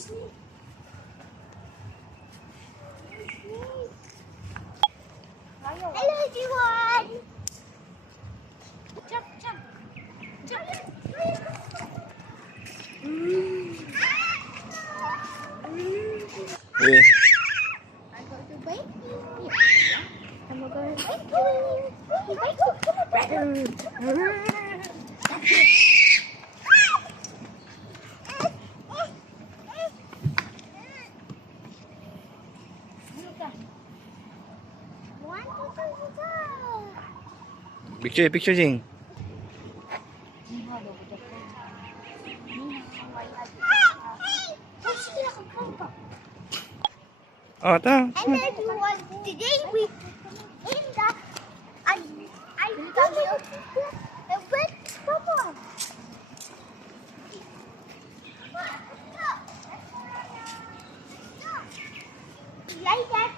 Hello, everyone. Jump, jump, jump. Eh, I'm going to bake you. I'm going to bake you. Bake you. Come on. One, two, three, go. picture Jing. Oh, ta. And everyone, today we in the I the red bubble. Like that.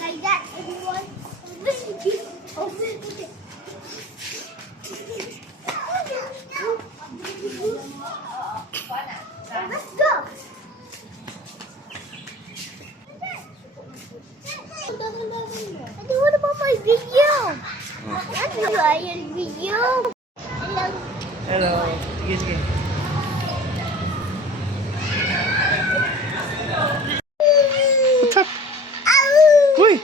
Like that, everyone. Open it. Let's go. What about my video? That's a lion video. Hello. Hello. Sige. What's up? Uy!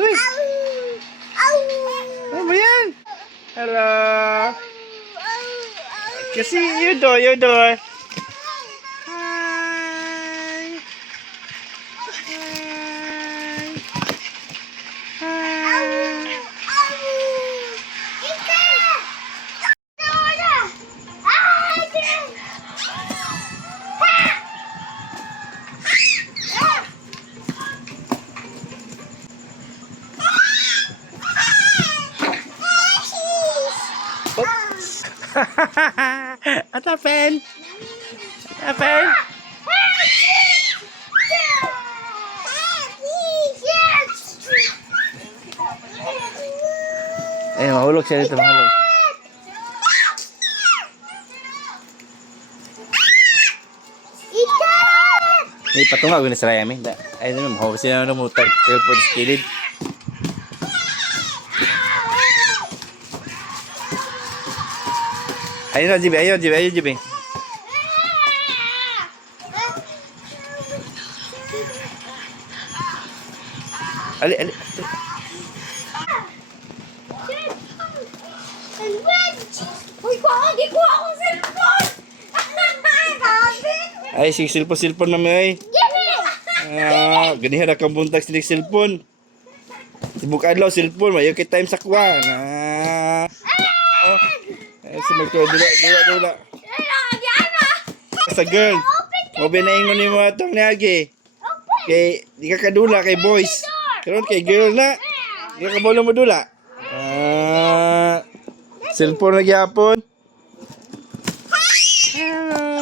Uy! Ano ba yan? Hello. Kasi your door. Hi. At pen. Mahulog siya dito, mahulog. May patunga guna sa rayami. Ay, ano, mahulog siya na mutag. Telepon sa kilid. Ayun na, Jibi. Ayun, Jibi. Ali. Ay, sige, silpon mami ay. Ganihan akong buntag sinig silpon. Sibuk adlaw silpon, mayo kay time sakwa. Ay, sumagto dula. Sa girl. Mo binaingon ni mo atong niagi. Kay di ka kadula kay boys. Karon kay girl na. Di ka kabalo mo dula. Silpon na gyapon. Hello.